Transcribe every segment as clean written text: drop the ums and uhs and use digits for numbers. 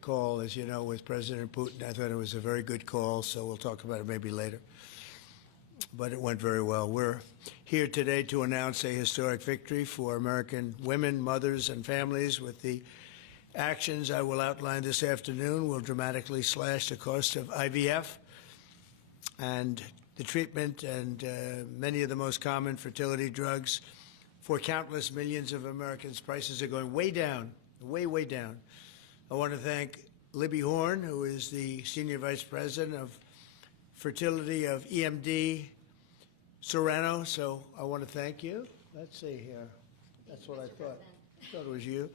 call, as you know, with President Putin. I thought it was a very good call, so we'll talk about it maybe later. But it went very well. We're here today to announce a historic victory for American women, mothers, and families. With the actions I will outline this afternoon will dramatically slash the cost of IVF and the treatment and many of the most common fertility drugs for countless millions of Americans. Prices are going way down, way down. I want to thank Libby Horn, who is the Senior Vice President of Fertility of EMD Serrano. So I want to thank you. Let's see here. That's what I thought. I thought it was you.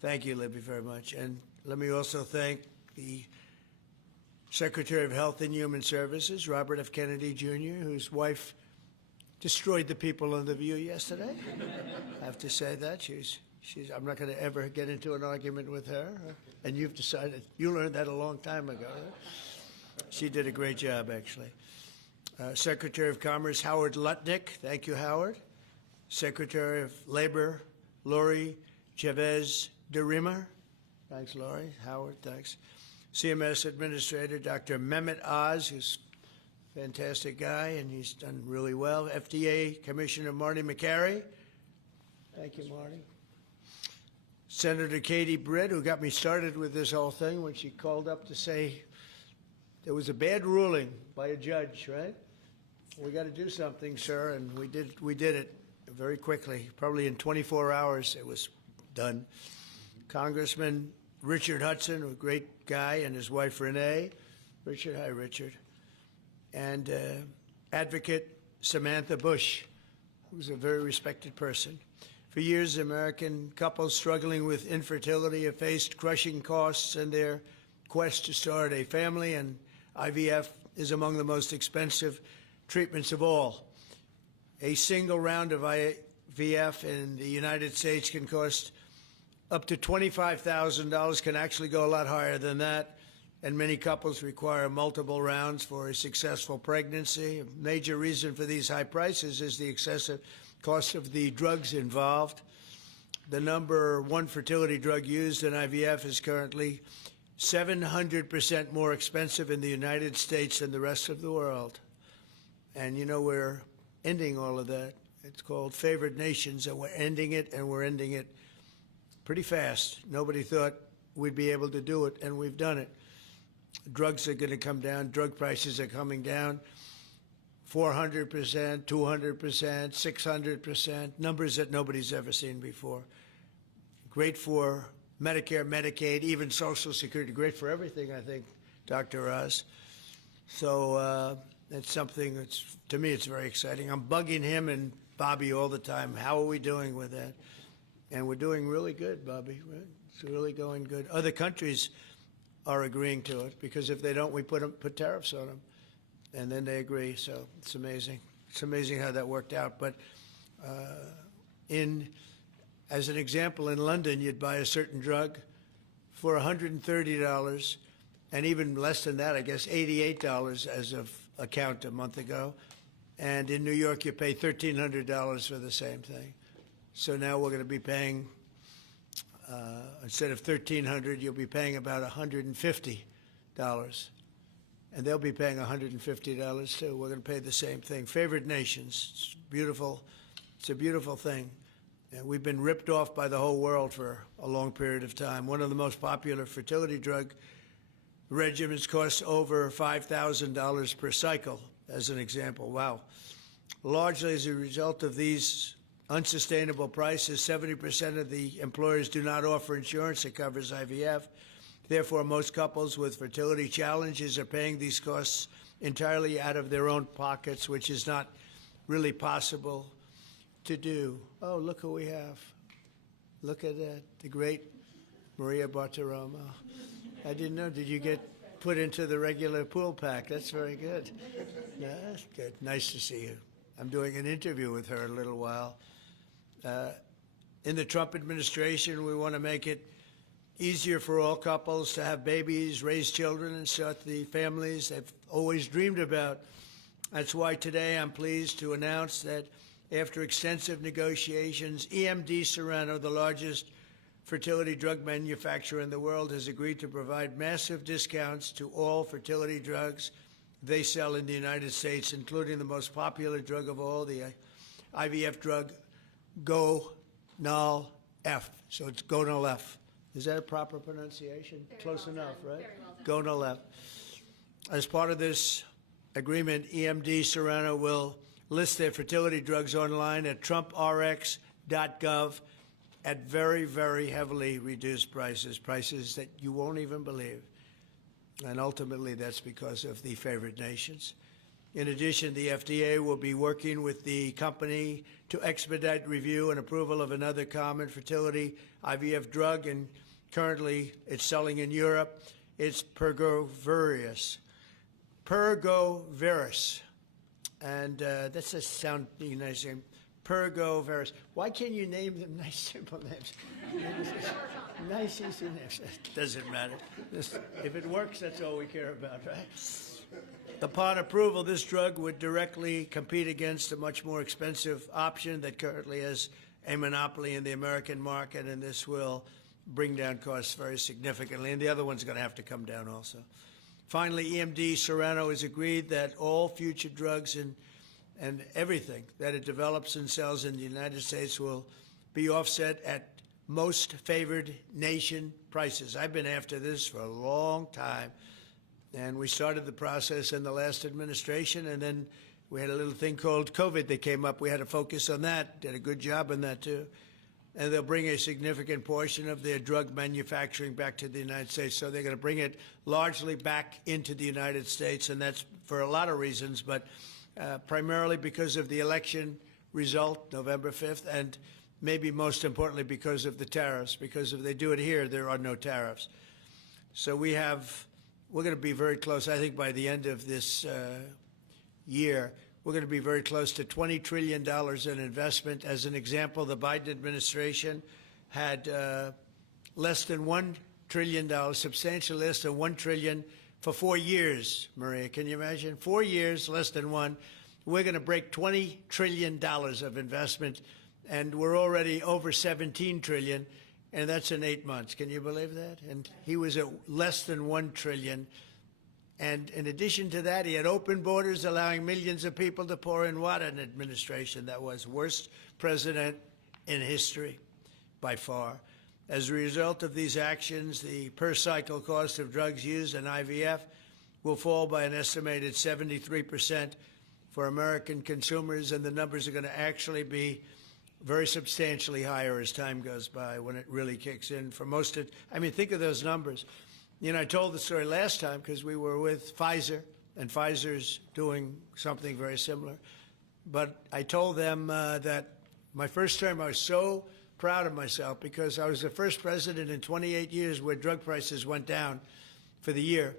Thank you, Libby, very much. And let me also thank the Secretary of Health and Human Services, Robert F. Kennedy, Jr., whose wife destroyed the people on The View yesterday. I have to say that. I'm not going to ever get into an argument with her. And you've decided, you learned that a long time ago. She did a great job, actually. Secretary of Commerce, Howard Lutnick. Thank you, Howard. Secretary of Labor, Lori Chavez de Rima. Thanks, Lori. Howard, thanks. CMS Administrator, Dr. Mehmet Oz, who's a fantastic guy, and he's done really well. FDA Commissioner Marty McCary. Thank you, Marty. Senator Katie Britt, who got me started with this whole thing when she called up to say there was a bad ruling by a judge, right? We got to do something, sir, and we did it very quickly. Probably in 24 hours it was done. Congressman Richard Hudson, a great guy, and his wife Renee. Richard, hi, Richard. And Advocate Samantha Bush, who's a very respected person. For years, American couples struggling with infertility have faced crushing costs in their quest to start a family, and IVF is among the most expensive treatments of all. A single round of IVF in the United States can cost up to $25,000, can actually go a lot higher than that, and many couples require multiple rounds for a successful pregnancy. A major reason for these high prices is the excessive cost of the drugs involved. The number one fertility drug used in IVF is currently 700% more expensive in the United States than the rest of the world. And you know, we're ending all of that. It's called favored nations, and we're ending it, and we're ending it pretty fast. Nobody thought we'd be able to do it, and we've done it. Drugs are going to come down. Drug prices are coming down. 400%, 200%, 600%, numbers that nobody's ever seen before. Great for Medicare, Medicaid, even Social Security. Great for everything, I think, Dr. Oz. So it's something that's, to me, it's very exciting. I'm bugging him and Bobby all the time. How are we doing with that? And we're doing really good, Bobby. Right? It's really going good. Other countries are agreeing to it, because if they don't, we put tariffs on them. And then they agree, so it's amazing. It's amazing how that worked out. But as an example, in London, you'd buy a certain drug for $130, and even less than that, I guess, $88 as of a count a month ago. And in New York, you pay $1,300 for the same thing. So now we're going to be paying, instead of $1,300, you'll be paying about $150. And they'll be paying $150 too. We're going to pay the same thing. Favored nations. It's beautiful. It's a beautiful thing. And we've been ripped off by the whole world for a long period of time. One of the most popular fertility drug regimens costs over $5,000 per cycle, as an example. Wow. Largely as a result of these unsustainable prices, 70% of the employers do not offer insurance that covers IVF. Therefore, most couples with fertility challenges are paying these costs entirely out of their own pockets, which is not really possible to do. Oh, look who we have. Look at that, the great Maria Bartiromo. I didn't know. Did you get put into the regular pool pack? That's very good. Yeah, that's good. Nice to see you. I'm doing an interview with her in a little while. In the Trump administration, we want to make it easier for all couples to have babies, raise children, and start the families they've always dreamed about. That's why today I'm pleased to announce that after extensive negotiations, EMD Serrano, the largest fertility drug manufacturer in the world, has agreed to provide massive discounts to all fertility drugs they sell in the United States, including the most popular drug of all, the IVF drug, Gonal-F. So it's Gonal-F. Is that a proper pronunciation? Very Close well enough, done. right? Very well done. Gonal-F. As part of this agreement, EMD Serrano will list their fertility drugs online at trumprx.gov at very, very heavily reduced prices, prices that you won't even believe. And ultimately, that's because of the favored nations. In addition, the FDA will be working with the company to expedite review and approval of another common fertility IVF drug, and currently it's selling in Europe. It's Pergoveris. And that's a sound nice name. Pergoveris. Why can't you name them nice, simple names? Nice, easy names. Doesn't matter. If it works, that's all we care about, right? Upon approval, this drug would directly compete against a much more expensive option that currently has a monopoly in the American market, and this will bring down costs very significantly. And the other one's going to have to come down also. Finally, EMD Serrano has agreed that all future drugs and everything that it develops and sells in the United States will be offset at most favored nation prices. I've been after this for a long time, and we started the process in the last administration, and then we had a little thing called COVID that came up. We had to focus on that, did a good job on that too. And they'll bring a significant portion of their drug manufacturing back to the United States. So they're going to bring it largely back into the United States, and that's for a lot of reasons, but primarily because of the election result, November 5th, and maybe most importantly because of the tariffs, because if they do it here, there are no tariffs. So we're going to be very close, I think by the end of this year, we're going to be very close to $20 trillion in investment. As an example, the Biden administration had less than $1 trillion, substantially less than $1 trillion for 4 years, Maria. Can you imagine? 4 years, less than one. We're going to break $20 trillion of investment, and we're already over $17 trillion, and that's in 8 months. Can you believe that? And he was at less than $1 trillion. And in addition to that, he had open borders, allowing millions of people to pour in. What an administration that was. Worst president in history, by far. As a result of these actions, the per-cycle cost of drugs used in IVF will fall by an estimated 73% for American consumers, and the numbers are going to actually be very substantially higher as time goes by when it really kicks in. For most of, I mean, think of those numbers. You know, I told the story last time because we were with Pfizer, and Pfizer's doing something very similar. But I told them that my first term, I was so proud of myself because I was the first president in 28 years where drug prices went down for the year.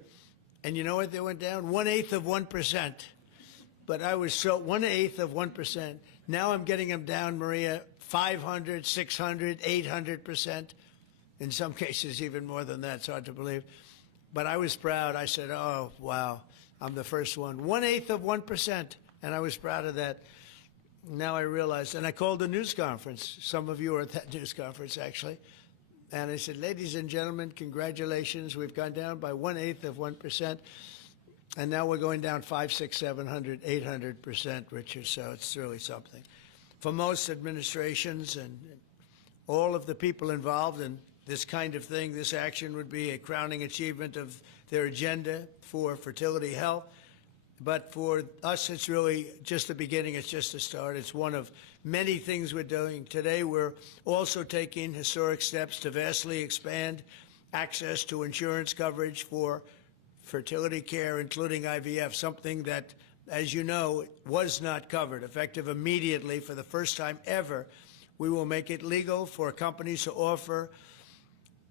And you know what they went down? 1/8 of 1%. But I was so 1/8 of 1%. Now I'm getting them down, Maria, 500, 600, 800%. In some cases, even more than that. It's hard to believe. But I was proud. I said, oh, wow, I'm the first one. 1/8 of 1%. And I was proud of that. Now I realized, and I called a news conference. Some of you were at that news conference, actually. And I said, ladies and gentlemen, congratulations. We've gone down by 1/8 of 1%. And now we're going down 500, 600, 700, 800%, Richard. So it's really something. For most administrations and all of the people involved in this kind of thing, this action would be a crowning achievement of their agenda for fertility health. But for us, it's really just the beginning. It's just the start. It's one of many things we're doing. Today, we're also taking historic steps to vastly expand access to insurance coverage for fertility care, including IVF, something that, as you know, was not covered. Effective immediately, for the first time ever, we will make it legal for companies to offer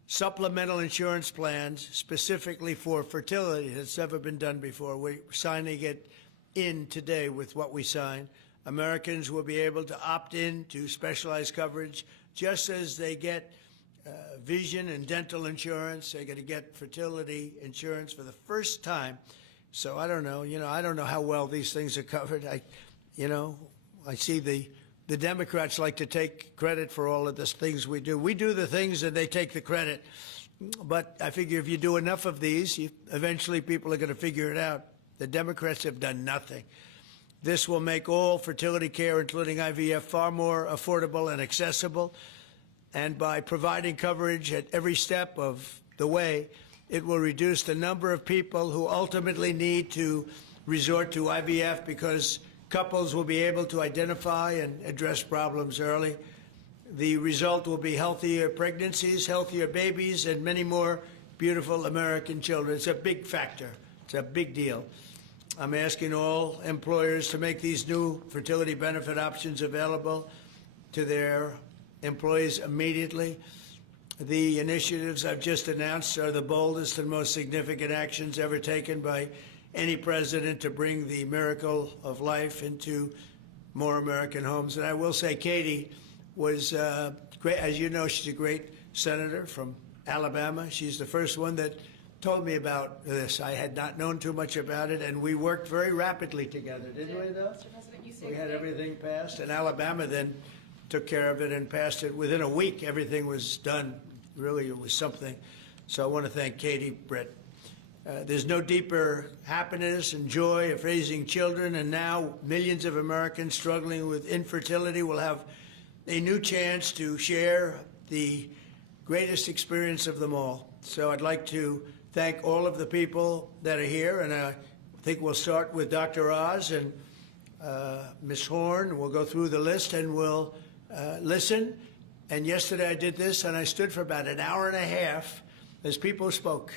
supplemental insurance plans specifically for fertility. That's never been done before. We're signing it in today with what we sign. Americans will be able to opt in to specialized coverage just as they get vision and dental insurance. They're going to get fertility insurance for the first time. So I don't know. I don't know how well these things are covered. I see the the Democrats like to take credit for all of the things we do. We do the things and they take the credit. But I figure if you do enough of these, eventually people are going to figure it out. The Democrats have done nothing. This will make all fertility care, including IVF, far more affordable and accessible. And by providing coverage at every step of the way, it will reduce the number of people who ultimately need to resort to IVF because couples will be able to identify and address problems early. The result will be healthier pregnancies, healthier babies, and many more beautiful American children. It's a big factor. It's a big deal. I'm asking all employers to make these new fertility benefit options available to their employees immediately. The initiatives I've just announced are the boldest and most significant actions ever taken by any president to bring the miracle of life into more American homes. And I will say Katie was great. As you know, she's a great senator from Alabama. She's the first one that told me about this. I had not known too much about it, and we worked very rapidly together, didn't we, though? Mr. President, you We had everything passed, and Alabama then took care of it and passed it. Within a week, everything was done. Really, it was something. So I want to thank Katie, Brett. There's no deeper happiness and joy of raising children, and now millions of Americans struggling with infertility will have a new chance to share the greatest experience of them all. So I'd like to thank all of the people that are here, and I think we'll start with Dr. Oz and Ms. Horn. We'll go through the list and we'll listen. And yesterday I did this, and I stood for about an hour and a half as people spoke.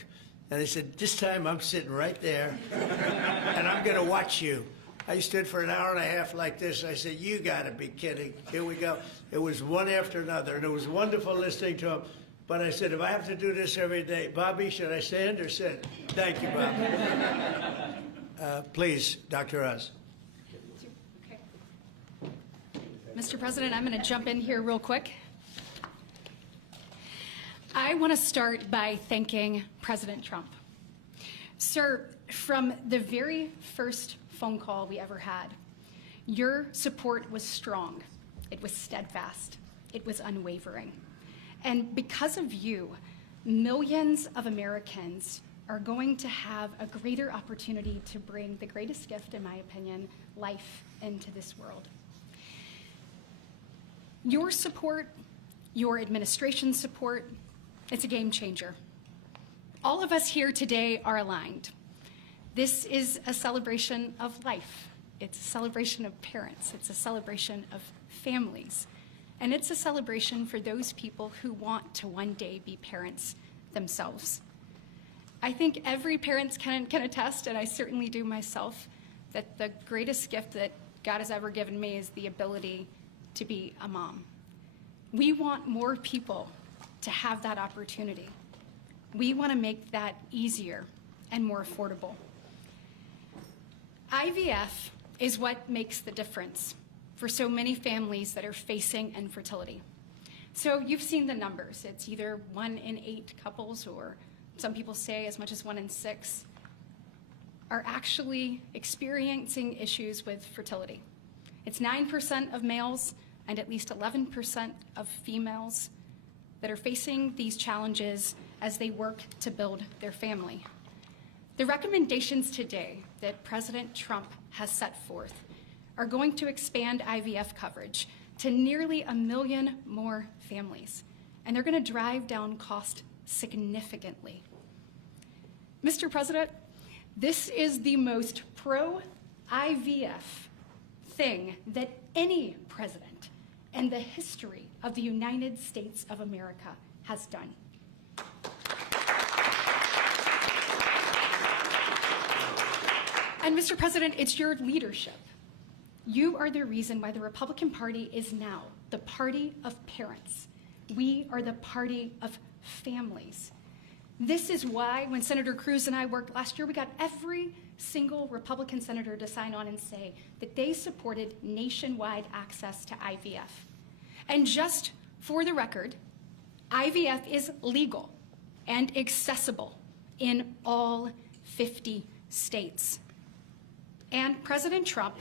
And I said, this time I'm sitting right there, and I'm going to watch you. I stood for an hour and a half like this. I said, you got to be kidding. Here we go. It was one after another, and it was wonderful listening to them. But I said, if I have to do this every day, Bobby, should I stand or sit? Thank you, Bobby. Please, Dr. Oz. Okay. Mr. President, I'm going to jump in here real quick. I want to start by thanking President Trump. Sir, from the very first phone call we ever had, your support was strong. It was steadfast. It was unwavering. And because of you, millions of Americans are going to have a greater opportunity to bring the greatest gift, in my opinion, life into this world. Your support, your administration's support, it's a game changer. All of us here today are aligned. This is a celebration of life. It's a celebration of parents. It's a celebration of families. And it's a celebration for those people who want to one day be parents themselves. I think every parent can attest, and I certainly do myself, that the greatest gift that God has ever given me is the ability to be a mom. We want more people to have that opportunity. We want to make that easier and more affordable. IVF is what makes the difference for so many families that are facing infertility. So you've seen the numbers. It's either 1 in 8 couples, or some people say as much as 1 in 6, are actually experiencing issues with fertility. It's 9% of males and at least 11% of females that are facing these challenges as they work to build their family. The recommendations today that President Trump has set forth are going to expand IVF coverage to nearly 1 million more families, and they're going to drive down cost significantly. Mr. President, this is the most pro-IVF thing that any president in the history of the United States of America has done. And Mr. President, it's your leadership. You are the reason why the Republican Party is now the party of parents. We are the party of families. This is why when Senator Cruz and I worked last year, we got every single Republican senator to sign on and say that they supported nationwide access to IVF. And just for the record, IVF is legal and accessible in all 50 states. And President Trump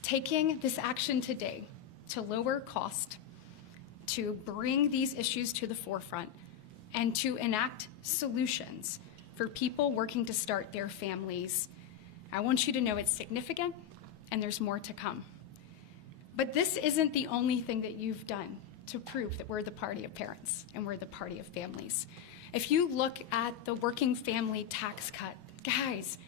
taking this action today to lower cost, to bring these issues to the forefront, and to enact solutions for people working to start their families. I want you to know it's significant, and there's more to come. But this isn't the only thing that you've done to prove that we're the party of parents and we're the party of families. If you look at the working family tax cut, guys,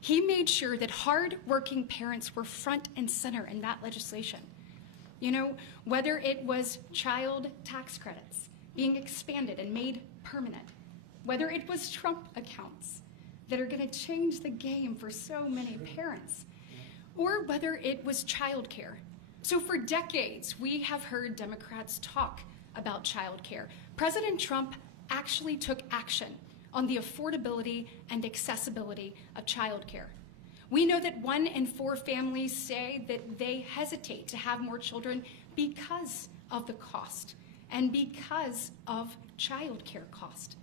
he made sure that hard-working parents were front and center in that legislation. You know, whether it was child tax credits being expanded and made permanent, whether it was Trump accounts that are going to change the game for so many parents, or whether it was childcare. So for decades, we have heard Democrats talk about childcare. President Trump actually took action on the affordability and accessibility of childcare. We know that 1 in 4 families say that they hesitate to have more children because of the cost and because of childcare cost.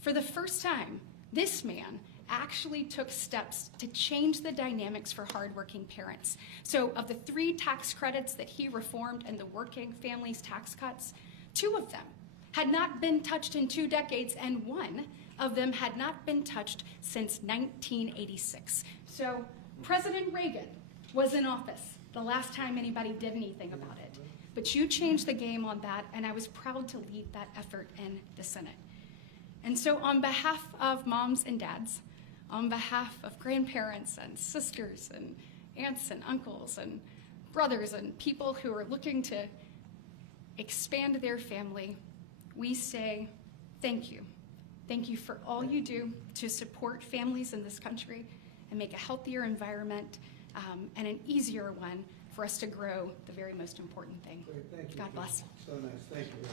For the first time, this man actually took steps to change the dynamics for hardworking parents. So of the 3 tax credits that he reformed and the working families tax cuts, 2 of them had not been touched in 2 decades, and 1 of them had not been touched since 1986. So President Reagan was in office the last time anybody did anything about it. But you changed the game on that, and I was proud to lead that effort in the Senate. And so on behalf of moms and dads, on behalf of grandparents and sisters and aunts and uncles and brothers and people who are looking to expand their family, we say thank you. Thank you for all you do to support families in this country and make a healthier environment and an easier one for us to grow the very most important thing. Great, thank you. God bless. So nice. Thank you very much.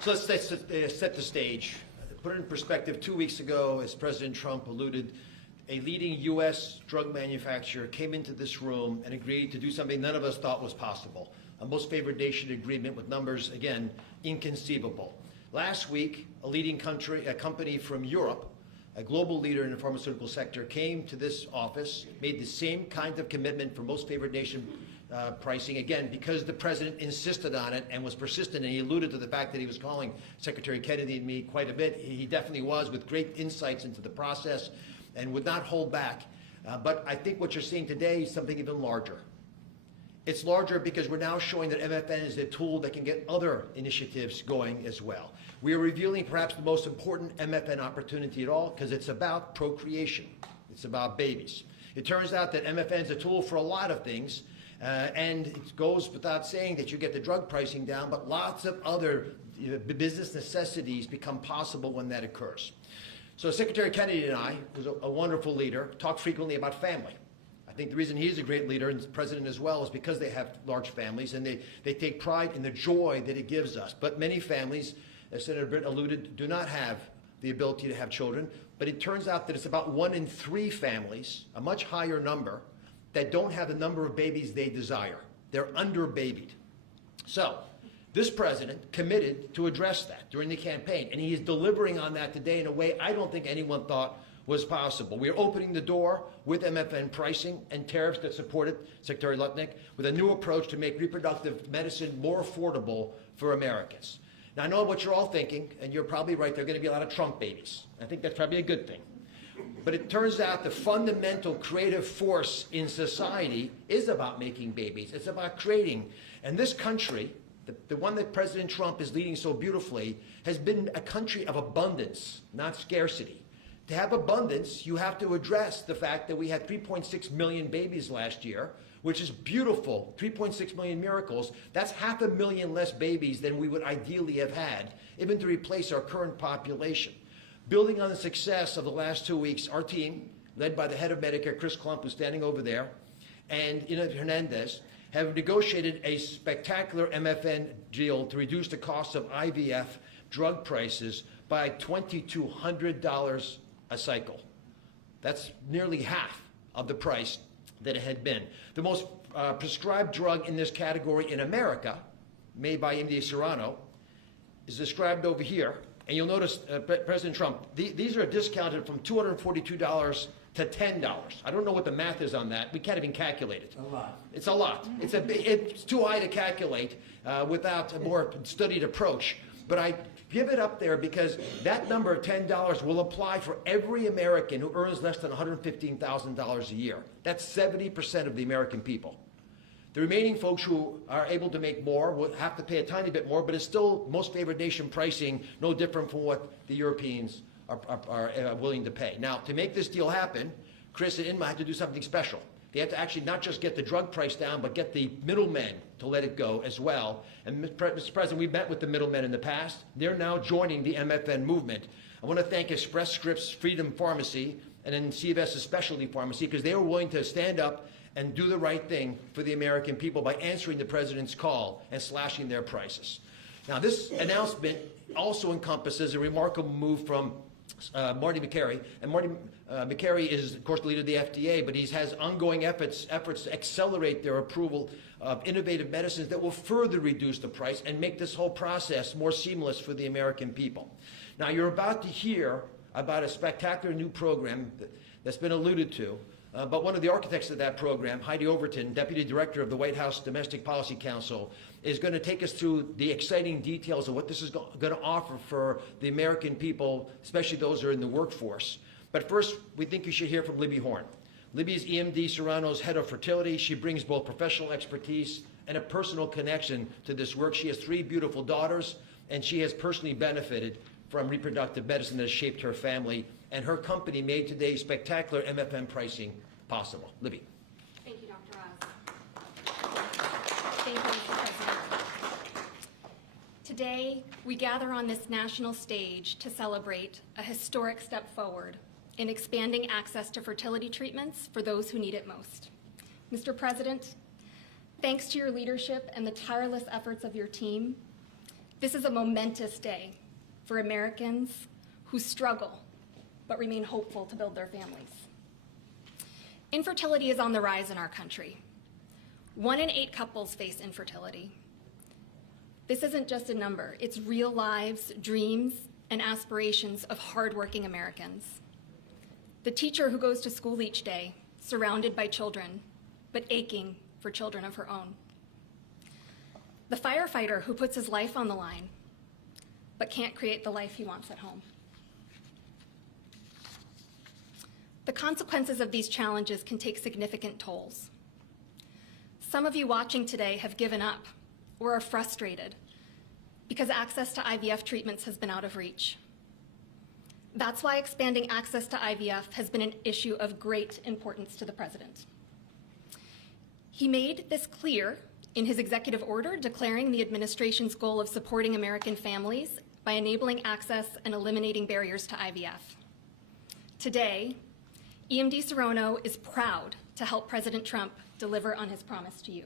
So let's set the stage. Put it in perspective, 2 weeks ago, as President Trump alluded, a leading U.S. drug manufacturer came into this room and agreed to do something none of us thought was possible. A most favored nation agreement with numbers, again, inconceivable. Last week, a leading company from Europe, a global leader in the pharmaceutical sector, came to this office, made the same kind of commitment for most favored nation pricing, again, because the president insisted on it and was persistent, and he alluded to the fact that he was calling Secretary Kennedy and me quite a bit. He definitely was, with great insights into the process, and would not hold back. But I think what you're seeing today is something even larger. It's larger because we're now showing that MFN is a tool that can get other initiatives going as well. We are revealing perhaps the most important MFN opportunity at all, because it's about procreation. It's about babies. It turns out that MFN is a tool for a lot of things, and it goes without saying that you get the drug pricing down, but lots of other business necessities become possible when that occurs. So Secretary Kennedy and I, who's a wonderful leader, talk frequently about family. I think the reason he's a great leader, and the president as well, is because they have large families, and they take pride in the joy that it gives us. But many families, as Senator Britt alluded, do not have the ability to have children. But it turns out that it's about 1 in 3 families, a much higher number, that don't have the number of babies they desire. They're under-babied. So this president committed to address that during the campaign, and he is delivering on that today in a way I don't think anyone thought was possible. We are opening the door with MFN pricing and tariffs that support it, Secretary Lutnick, with a new approach to make reproductive medicine more affordable for Americans. Now, I know what you're all thinking, and you're probably right, there are going to be a lot of Trump babies. I think that's probably a good thing. But it turns out the fundamental creative force in society is about making babies. It's about creating. And this country, the one that President Trump is leading so beautifully, has been a country of abundance, not scarcity. To have abundance, you have to address the fact that we had 3.6 million babies last year, which is beautiful, 3.6 million miracles. That's 500,000 less babies than we would ideally have had, even to replace our current population. Building on the success of the last 2 weeks, our team, led by the head of Medicare, Chris Klump, who's standing over there, and Ina Hernandez, have negotiated a spectacular MFN deal to reduce the cost of IVF drug prices by $2,200 a cycle. That's nearly half of the price that it had been. The most prescribed drug in this category in America, made by India Serrano, is described over here. And you'll notice, President Trump, these are discounted from $242 to $10. I don't know what the math is on that. We can't even calculate it. A lot. It's a lot. It's too high to calculate without a more studied approach. But I give it up there because that number of $10 will apply for every American who earns less than $115,000 a year. That's 70% of the American people. The remaining folks who are able to make more will have to pay a tiny bit more, but it's still most favored nation pricing, no different from what the Europeans are willing to pay. Now, to make this deal happen, Chris and Inma had to do something special. They had to actually not just get the drug price down, but get the middlemen to let it go as well. And Mr. President, we've met with the middlemen in the past. They're now joining the MFN movement. I want to thank Express Scripts Freedom Pharmacy and then CVS's Specialty Pharmacy because they were willing to stand up and do the right thing for the American people by answering the president's call and slashing their prices. Now, this announcement also encompasses a remarkable move from Marty Makary. And Marty Makary is, of course, the leader of the FDA, but he has ongoing efforts to accelerate their approval of innovative medicines that will further reduce the price and make this whole process more seamless for the American people. Now, you're about to hear about a spectacular new program that's been alluded to, but one of the architects of that program, Heidi Overton, Deputy Director of the White House Domestic Policy Council, is going to take us through the exciting details of what this is going to offer for the American people, especially those who are in the workforce. But first, we think you should hear from Libby Horn. Libby is EMD Serrano's head of fertility. She brings both professional expertise and a personal connection to this work. She has 3 beautiful daughters, and she has personally benefited from reproductive medicine that has shaped her family, and her company made today's spectacular MFN pricing possible. Libby. Thank you, Dr. Oz. Thank you, Mr. President. Today, we gather on this national stage to celebrate a historic step forward in expanding access to fertility treatments for those who need it most. Mr. President, thanks to your leadership and the tireless efforts of your team, this is a momentous day for Americans who struggle but remain hopeful to build their families. Infertility is on the rise in our country. 1 in 8 couples face infertility. This isn't just a number, it's real lives, dreams, and aspirations of hardworking Americans. The teacher who goes to school each day, surrounded by children, but aching for children of her own. The firefighter who puts his life on the line, but can't create the life he wants at home. The consequences of these challenges can take significant tolls. Some of you watching today have given up or are frustrated because access to IVF treatments has been out of reach. That's why expanding access to IVF has been an issue of great importance to the President. He made this clear in his executive order declaring the administration's goal of supporting American families by enabling access and eliminating barriers to IVF. Today, EMD Serrano is proud to help President Trump deliver on his promise to you.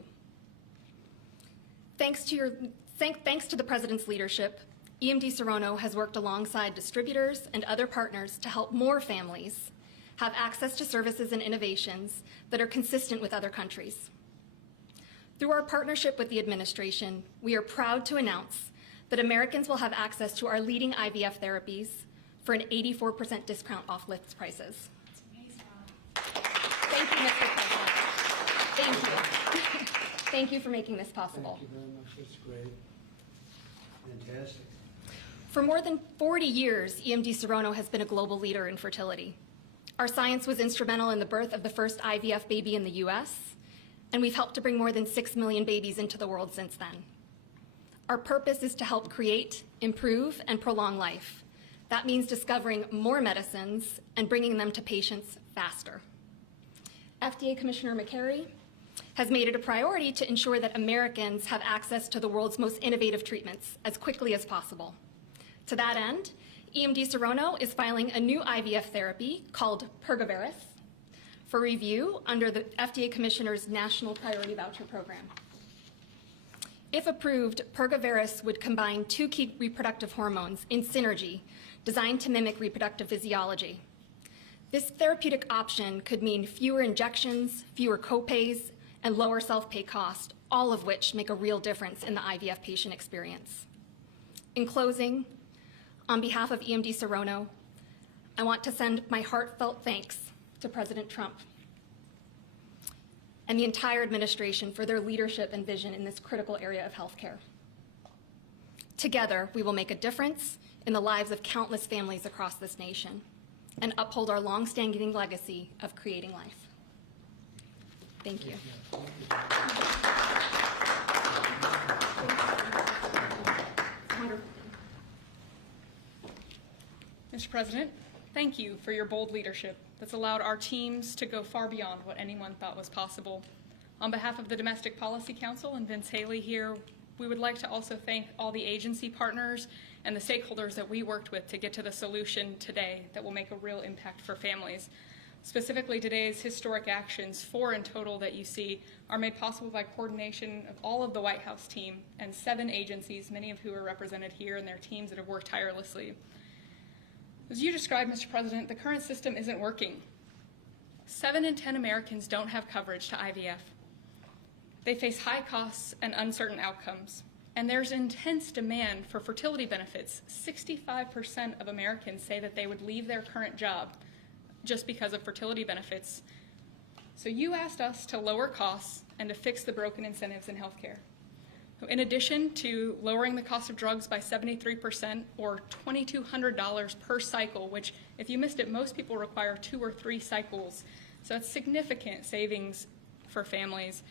Thanks to the President's leadership, EMD Serrano has worked alongside distributors and other partners to help more families have access to services and innovations that are consistent with other countries. Through our partnership with the administration, we are proud to announce that Americans will have access to our leading IVF therapies for an 84% discount off list prices. Thank you, Mr. President. Thank you. Thank you for making this possible. Thank you very much. That's great. Fantastic. For more than 40 years, EMD Serrano has been a global leader in fertility. Our science was instrumental in the birth of the first IVF baby in the US, and we've helped to bring more than 6 million babies into the world since then. Our purpose is to help create, improve, and prolong life. That means discovering more medicines and bringing them to patients faster. FDA Commissioner Makary has made it a priority to ensure that Americans have access to the world's most innovative treatments as quickly as possible. To that end, EMD Serrano is filing a new IVF therapy called Pergoveris for review under the FDA Commissioner's National Priority Voucher Program. If approved, Pergoveris would combine 2 key reproductive hormones in synergy designed to mimic reproductive physiology. This therapeutic option could mean fewer injections, fewer copays, and lower self-pay cost, all of which make a real difference in the IVF patient experience. In closing, on behalf of EMD Serrano, I want to send my heartfelt thanks to President Trump and the entire administration for their leadership and vision in this critical area of healthcare. Together, we will make a difference in the lives of countless families across this nation and uphold our long-standing legacy of creating life. Thank you. Mr. President, thank you for your bold leadership that's allowed our teams to go far beyond what anyone thought was possible. On behalf of the Domestic Policy Council and Vince Haley here, we would like to also thank all the agency partners and the stakeholders that we worked with to get to the solution today that will make a real impact for families. Specifically, today's historic actions, 4 in total that you see, are made possible by coordination of all of the White House team and 7 agencies, many of who are represented here, and their teams that have worked tirelessly. As you described, Mr. President, the current system isn't working. 7 in 10 Americans don't have coverage to IVF. They face high costs and uncertain outcomes. And there's intense demand for fertility benefits. 65% of Americans say that they would leave their current job just because of fertility benefits. So you asked us to lower costs and to fix the broken incentives in healthcare. In addition to lowering the cost of drugs by 73% or $2,200 per cycle, which if you missed it, most people require 2 or 3 cycles. So that's significant savings for families.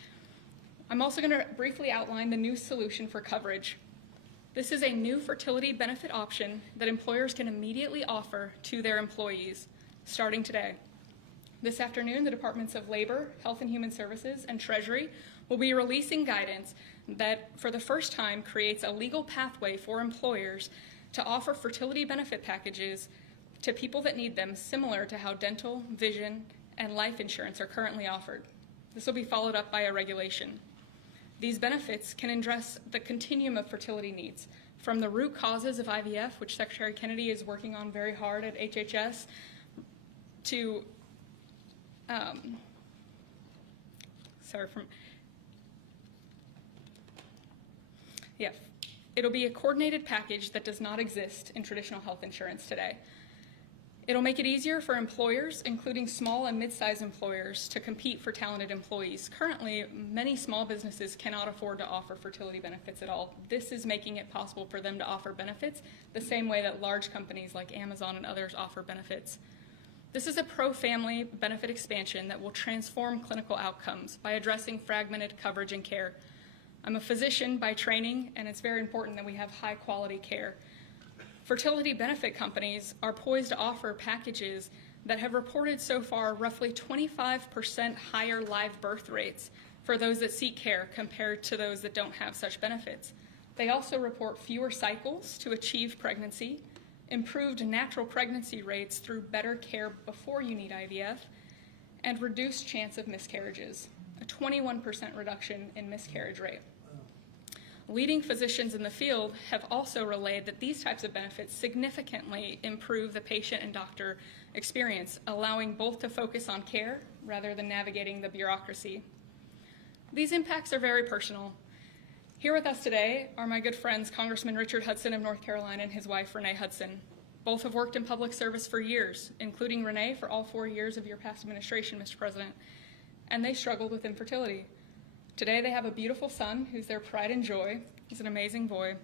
I'm also going to briefly outline the new solution for coverage. This is a new fertility benefit option that employers can immediately offer to their employees starting today. This afternoon, the Departments of Labor, Health and Human Services, and Treasury will be releasing guidance that, for the first time, creates a legal pathway for employers to offer fertility benefit packages to people that need them, similar to how dental, vision, and life insurance are currently offered. This will be followed up by a regulation. These benefits can address the continuum of fertility needs, from the root causes of IVF, which Secretary Kennedy is working on very hard at HHS, to it'll be a coordinated package that does not exist in traditional health insurance today. It'll make it easier for employers, including small and mid-sized employers, to compete for talented employees. Currently, many small businesses cannot afford to offer fertility benefits at all. This is making it possible for them to offer benefits the same way that large companies like Amazon and others offer benefits. This is a pro-family benefit expansion that will transform clinical outcomes by addressing fragmented coverage and care. I'm a physician by training, and it's very important that we have high-quality care. Fertility benefit companies are poised to offer packages that have reported so far roughly 25% higher live birth rates for those that seek care compared to those that don't have such benefits. They also report fewer cycles to achieve pregnancy, improved natural pregnancy rates through better care before you need IVF, and reduced chance of miscarriages, a 21% reduction in miscarriage rate. Leading physicians in the field have also relayed that these types of benefits significantly improve the patient and doctor experience, allowing both to focus on care rather than navigating the bureaucracy. These impacts are very personal. Here with us today are my good friends, Congressman Richard Hudson of North Carolina and his wife, Renee Hudson. Both have worked in public service for years, including Renee for all 4 years of your past administration, Mr. President, and they struggled with infertility. Today they have a beautiful son who's their pride and joy. He's an amazing boy.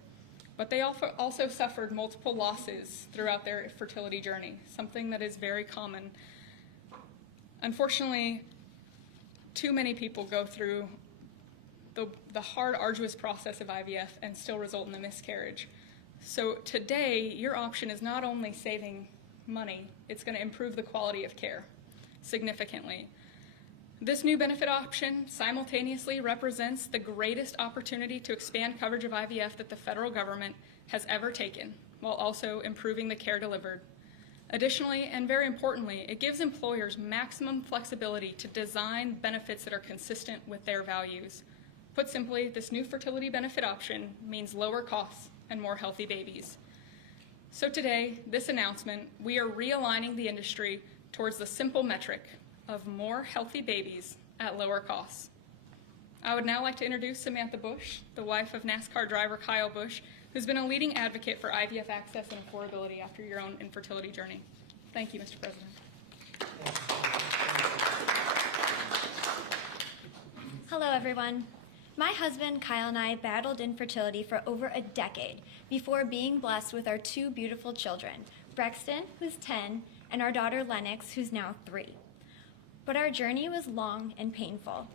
But they also suffered multiple losses throughout their fertility journey, something that is very common. Unfortunately, too many people go through the hard, arduous process of IVF and still result in a miscarriage. So today, your option is not only saving money, it's going to improve the quality of care significantly. This new benefit option simultaneously represents the greatest opportunity to expand coverage of IVF that the federal government has ever taken, while also improving the care delivered. Additionally, and very importantly, it gives employers maximum flexibility to design benefits that are consistent with their values. Put simply, this new fertility benefit option means lower costs and more healthy babies. So today, this announcement, we are realigning the industry towards the simple metric of more healthy babies at lower costs. I would now like to introduce Samantha Bush, the wife of NASCAR driver Kyle Busch, who's been a leading advocate for IVF access and affordability after your own infertility journey. Thank you, Mr. President. Hello, everyone. My husband, Kyle, and I battled infertility for over a decade before being blessed with our two beautiful children, Brexton, who's 10, and our daughter, Lennox, who's now 3. But our journey was long and painful.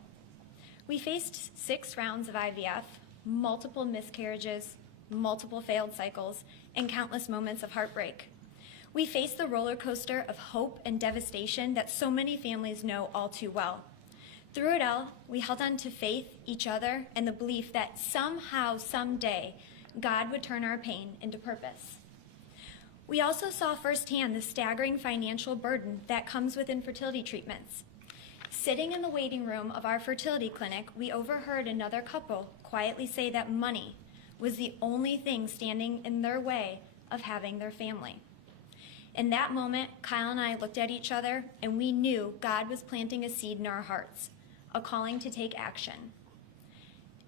We faced 6 rounds of IVF, multiple miscarriages, multiple failed cycles, and countless moments of heartbreak. We faced the roller coaster of hope and devastation that so many families know all too well. Through it all, we held on to faith, each other, and the belief that somehow, someday, God would turn our pain into purpose. We also saw firsthand the staggering financial burden that comes with infertility treatments. Sitting in the waiting room of our fertility clinic, we overheard another couple quietly say that money was the only thing standing in their way of having their family. In that moment, Kyle and I looked at each other, and we knew God was planting a seed in our hearts, a calling to take action.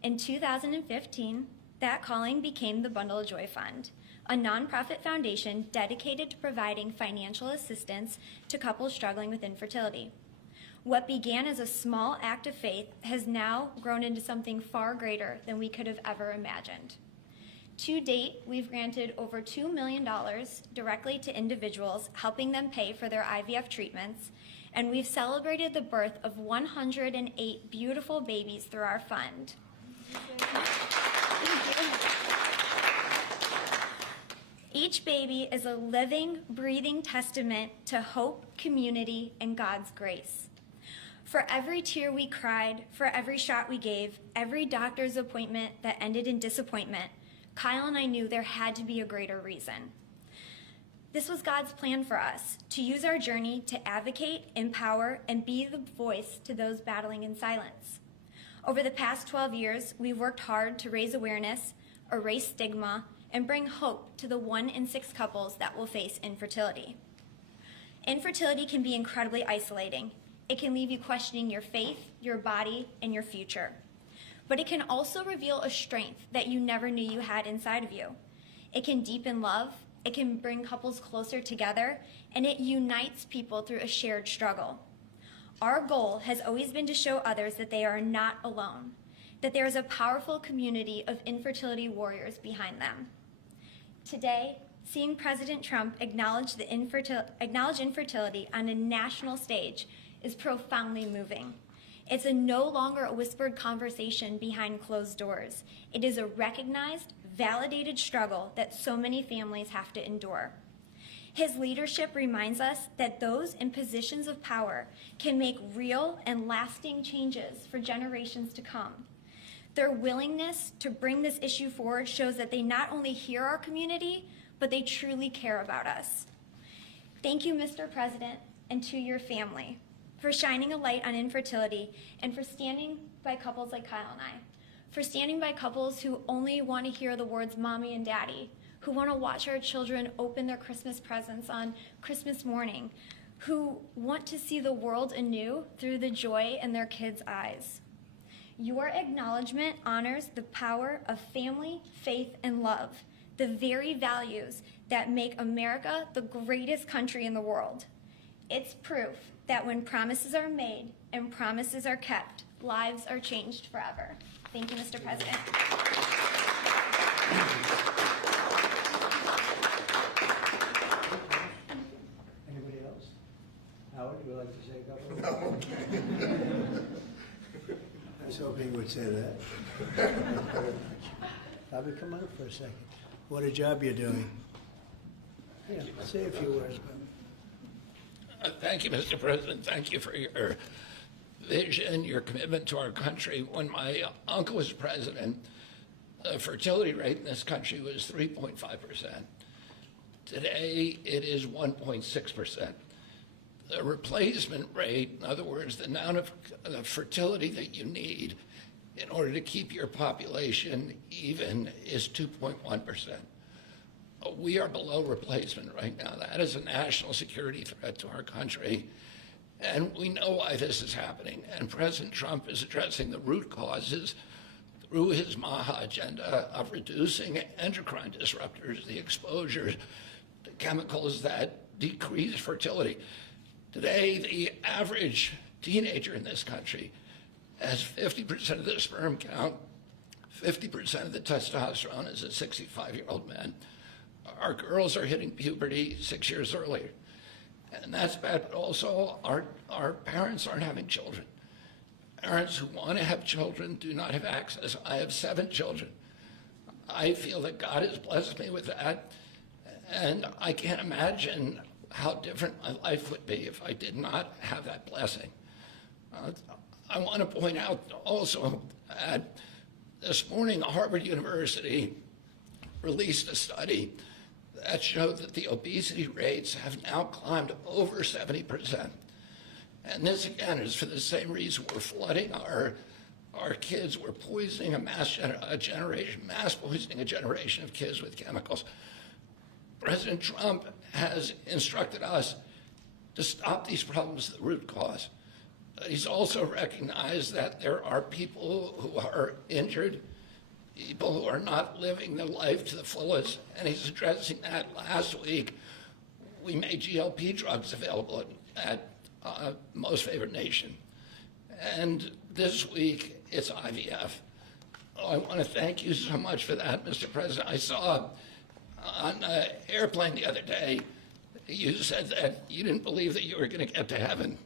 In 2015, that calling became the Bundle of Joy Fund, a nonprofit foundation dedicated to providing financial assistance to couples struggling with infertility. What began as a small act of faith has now grown into something far greater than we could have ever imagined. To date, we've granted over $2 million directly to individuals, helping them pay for their IVF treatments, and we've celebrated the birth of 108 beautiful babies through our fund. Each baby is a living, breathing testament to hope, community, and God's grace. For every tear we cried, for every shot we gave, every doctor's appointment that ended in disappointment, Kyle and I knew there had to be a greater reason. This was God's plan for us, to use our journey to advocate, empower, and be the voice to those battling in silence. Over the past 12 years, we've worked hard to raise awareness, erase stigma, and bring hope to the 1 in 6 couples that will face infertility. Infertility can be incredibly isolating. It can leave you questioning your faith, your body, and your future. But it can also reveal a strength that you never knew you had inside of you. It can deepen love, it can bring couples closer together, and it unites people through a shared struggle. Our goal has always been to show others that they are not alone, that there is a powerful community of infertility warriors behind them. Today, seeing President Trump acknowledge infertility on a national stage is profoundly moving. It's no longer a whispered conversation behind closed doors. It is a recognized, validated struggle that so many families have to endure. His leadership reminds us that those in positions of power can make real and lasting changes for generations to come. Their willingness to bring this issue forward shows that they not only hear our community, but they truly care about us. Thank you, Mr. President, and to your family, for shining a light on infertility and for standing by couples like Kyle and I, for standing by couples who only want to hear the words mommy and daddy, who want to watch our children open their Christmas presents on Christmas morning, who want to see the world anew through the joy in their kids' eyes. Your acknowledgement honors the power of family, faith, and love, the very values that make America the greatest country in the world. It's proof that when promises are made and promises are kept, lives are changed forever. Thank you, Mr. President. Anybody else? Howard, you would like to say a couple? No. I was hoping you would say that. Thank you very much. Bobby, come on for a second. What a job you're doing. Yeah, say a few words, Bobby. Thank you, Mr. President. Thank you for your vision, your commitment to our country. When my uncle was president, the fertility rate in this country was 3.5%. Today, it is 1.6%. The replacement rate, in other words, the amount of fertility that you need in order to keep your population even, is 2.1%. We are below replacement right now. That is a national security threat to our country. And we know why this is happening. And President Trump is addressing the root causes through his MAHA agenda of reducing endocrine disruptors, the exposure to chemicals that decrease fertility. Today, the average teenager in this country has 50% of the sperm count, 50% of the testosterone as a 65-year-old man. Our girls are hitting puberty 6 years earlier. And that's bad, but also our parents aren't having children. Parents who want to have children do not have access. I have 7 children. I feel that God has blessed me with that, and I can't imagine how different my life would be if I did not have that blessing. I want to point out also that this morning Harvard University released a study that showed that the obesity rates have now climbed over 70%. And this, again, is for the same reason we're flooding our kids. We're poisoning mass poisoning a generation of kids with chemicals. President Trump has instructed us to stop these problems at the root cause. But he's also recognized that there are people who are injured, people who are not living their life to the fullest, and he's addressing that. Last week, we made GLP drugs available at Most Favored Nation. And this week, it's IVF. I want to thank you so much for that, Mr. President. I saw on an airplane the other day, you said that you didn't believe that you were going to get to heaven.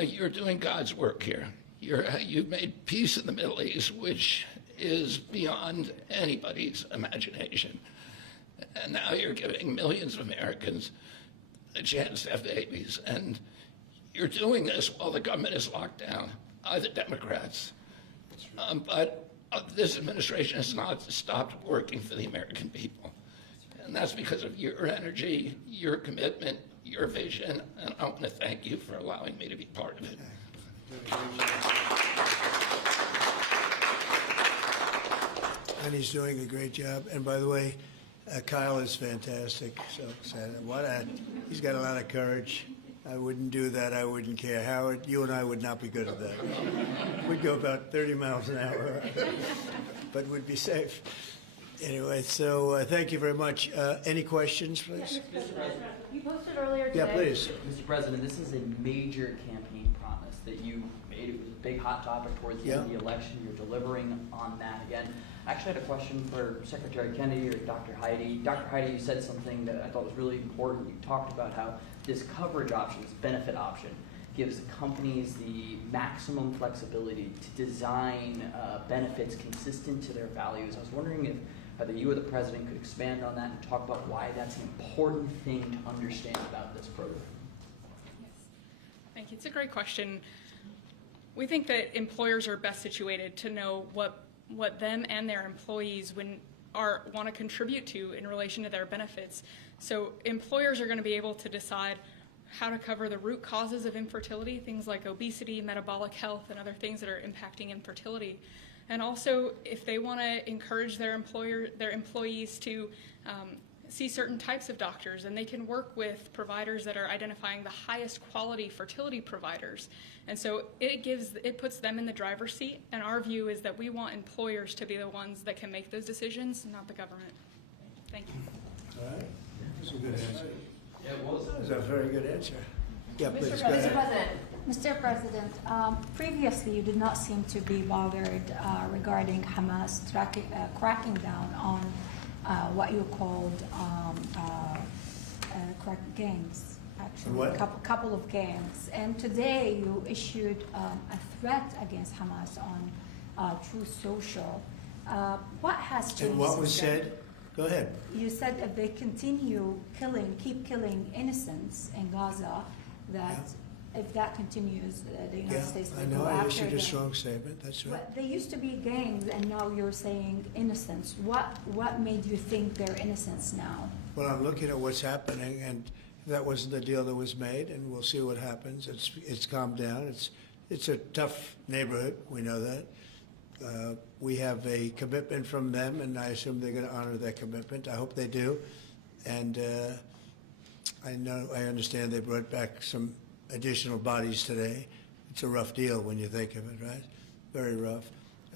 You're doing God's work here. You've made peace in the Middle East, which is beyond anybody's imagination. And now you're giving millions of Americans a chance to have babies. And you're doing this while the government is locked down by the Democrats. But this administration has not stopped working for the American people. And that's because of your energy, your commitment, your vision, and I want to thank you for allowing me to be part of it. And he's doing a great job. And by the way, Kyle is fantastic. So he's got a lot of courage. I wouldn't do that. I wouldn't care. Howard, you and I would not be good at that. We'd go about 30 miles an hour, but we'd be safe. Anyway, so thank you very much. Any questions, please? Mr. President, you posted earlier today. Yeah, please. Mr. President, this is a major campaign promise that you made. It was a big hot topic towards the end of the election. You're delivering on that again. I actually had a question for Secretary Kennedy or Dr. Heidi. Dr. Heidi, you said something that I thought was really important. You talked about how this coverage option, this benefit option, gives companies the maximum flexibility to design benefits consistent to their values. I was wondering if either you or the President could expand on that and talk about why that's an important thing to understand about this program. Yes. Thank you. It's a great question. We think that employers are best situated to know what them and their employees want to contribute to in relation to their benefits. So employers are going to be able to decide how to cover the root causes of infertility, things like obesity, metabolic health, and other things that are impacting infertility. And also, if they want to encourage their employees to see certain types of doctors, and they can work with providers that are identifying the highest quality fertility providers. And so it puts them in the driver's seat, and our view is that we want employers to be the ones that can make those decisions, not the government. Thank you. All right. That's a good answer. That's a very good answer. Yeah, please, go Mr. ahead. Mr. President, previously you did not seem to be bothered regarding Hamas cracking down on what you called gangs, actually, What? couple of gangs. And today you issued a threat against Hamas on Truth Social. What has changed? And what was since then? said? Go ahead. You said if they continue keep killing innocents in Gaza, that if that continues, the United Yeah, States I will know. go I after issued them. a strong statement. That's right. But they used to be gangs, and now you're saying innocents. What made you think they're innocents now? Well, I'm looking at what's happening, and that wasn't the deal that was made, and we'll see what happens. It's calmed down. It's a tough neighborhood. We know that. We have a commitment from them, and I assume they're going to honor that commitment. I hope they do. And I understand they brought back some additional bodies today. It's a rough deal when you think of it, right? Very rough.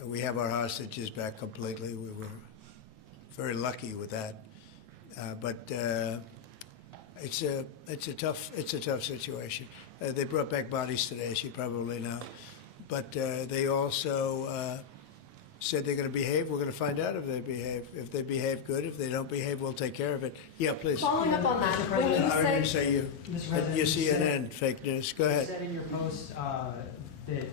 We have our hostages back completely. We were very lucky with that. But it's a tough situation. They brought back bodies today, as you probably know. but they also said they're going to behave. We're going to find out if they behave. If they behave, good. If they don't behave, we'll take care of it. Yeah, please. Following up on that, when you I didn't say say you. Mr. President, You you said- CNN, fake news. Go You ahead. said in your post that